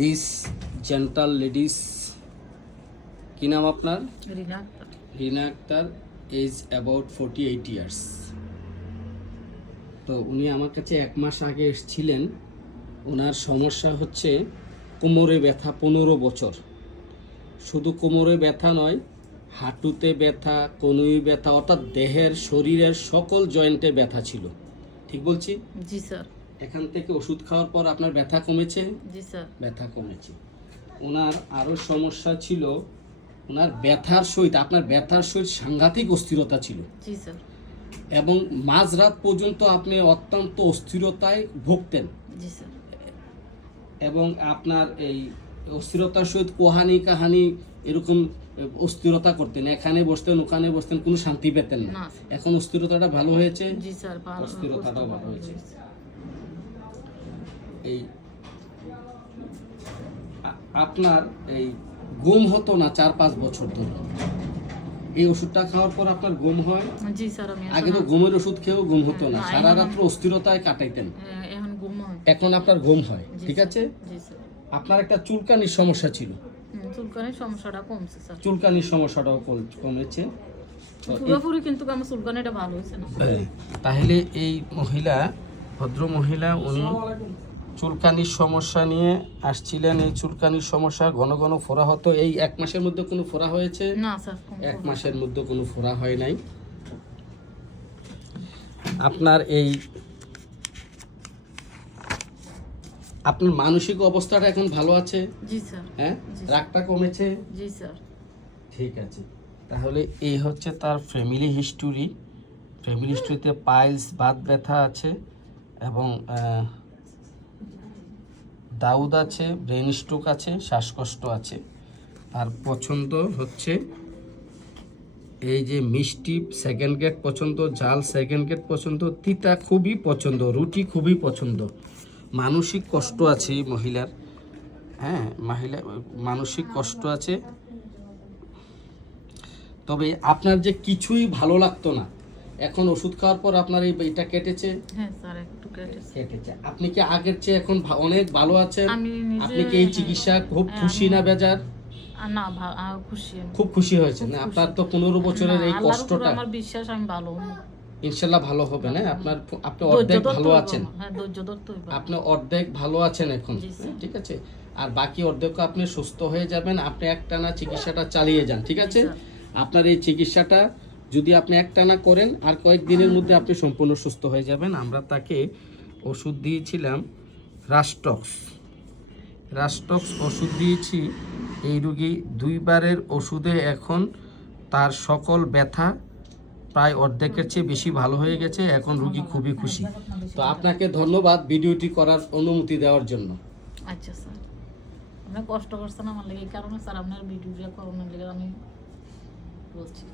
This gentle ladies, কি নাম আপনার? রিনা আক্তার। রিনা আক্তার, এজ অ্যাবাউট 48 ইয়ার্স। তো উনি আমার কাছে 1 মাস আগে এসেছিলেন। ওনার সমস্যা হচ্ছে কোমরে ব্যথা 15 বছর। শুধু কোমরে ব্যথা নয়, হাঁটুতে ব্যথা, কনুই ব্যথা, অর্থাৎ দেহের শরীরের সকল জয়েন্টে ব্যথা ছিল। ঠিক বলছি? জি স্যার। এখান থেকে ওষুধ খাওয়ার পর আপনার ব্যথা কমেছে? জি স্যার। ব্যথা কমেছে। ওনার আরও সমস্যা ছিল, ওনার ব্যথার সহিত আপনার ব্যথার সহিত সাংঘাতিক অস্থিরতা ছিল জি স্যার। এবং মাঝরাত পর্যন্ত আপনি অত্যন্ত অস্থিরতায় ভুগতেন। জি স্যার। এবং আপনার এই অস্থিরতার সহিত কাহানি এরকম অস্থিরতা করতেন, এখানে বসতেন ওখানে বসতেন, কোনো শান্তি পেতেন না। না। এখন অস্থিরতাটা ভালো হয়েছে? জি স্যার, ভালো। অস্থিরতাটাও ভালো হয়েছে। এই আপনার এই ঘুম হতো না 4-5 বছর ধরে। এই ওষুধটা খাওয়ার পর আপনার ঘুম হয়? জি স্যার। আমি আগে তো ঘুমের ওষুধ খেয়েও ঘুম হতো না, না, সারা রাত্র অস্থিরতায় কাটাইতেন। এখন ঘুম হয়। এখন আপনার ঘুম হয়, জি ঠিক স্যার। আছে? জি স্যার। আপনার একটা চুলকানির সমস্যা ছিল, চুলকানির সমস্যাটা কমছে স্যার। চুলকানির সমস্যাটাও কমেছে। পুরোপুরি কিন্তু আমার চুলকানিটা ভালো হয়েছে না। তাহলে এই ভদ্র মহিলা উনি চুলকানির সমস্যা নিয়ে আসছিলেন। এই চুলকানির সমস্যা ঘন ঘন ফোড়া হতো। এই 1 মাসের মধ্যে কোনো ফোড়া হয়েছে? না স্যার। 1 মাসের মধ্যে কোনো ফোড়া হয় নাই। আপনার আপনার মানসিক অবস্থাটা এখন ভালো আছে? জি স্যার। হ্যাঁ, রাগটা কমেছে? জি স্যার। ঠিক আছে। তাহলে এই হচ্ছে তার family history. Family হিস্টোরিতে piles, Baat ব্যথা আছে এবং দাউদ আছে, ব্রেন স্ট্রোক আছে, শ্বাসকষ্ট আছে। তার পছন্দ হচ্ছে এই যে মিষ্টি সেকেন্ড গ্রেড পছন্দ, ঝাল সেকেন্ড গ্রেড পছন্দ, তিতা খুবই পছন্দ, রুটি খুবই পছন্দ। মানসিক কষ্ট আছে এই মহিলার, হ্যাঁ মানসিক কষ্ট আছে। তবে আপনার যে কিছুই ভালো লাগতো না, এখন ওষুধ খাওয়ার পর আপনার এটা কেটেছে? হ্যাঁ স্যার, একটু কেটেছে। আপনি কি আগের চেয়ে এখন অনেক ভালো আছেন? আমি নিজে আপনি কি এই চিকিৎসা খুব খুশি না বেজার? না, খুশি। খুব খুশি হয়েছেন না? আপনার তো 15 বছরের এই কষ্টটা, আমার বিশ্বাস আমি ভালো ইনশাআল্লাহ ভালো হবে না? আপনি অর্ধেক ভালো আছেন। হ্যাঁ, ধৈর্য ধরতে হবে। আপনি অর্ধেক ভালো আছেন এখন, ঠিক আছে? আর বাকি অর্ধেক আপনি সুস্থ হয়ে যাবেন। আপনি একটানা চিকিৎসাটা চালিয়ে যান, ঠিক আছে? আপনার এই চিকিৎসাটা যদি আপনি একটানা করেন, আর কয়েকদিনের মধ্যে আপনি সম্পূর্ণ সুস্থ হয়ে যাবেন। আমরা তাকে ওষুধ দিয়েছিলাম রাস্টক্স ওষুধ দিয়েছি। এই রুগী 2 বারের ওষুধে এখন তার সকল ব্যথা প্রায় অর্ধেকের চেয়ে বেশি ভালো হয়ে গেছে। এখন রুগী খুবই খুশি। তো আপনাকে ধন্যবাদ ভিডিওটি করার অনুমতি দেওয়ার জন্য। আচ্ছা স্যার, অনেক কষ্ট করছেন আমার লেগে, এই কারণে স্যার আপনার ভিডিওটা করানোর লেগে আমি বলছি।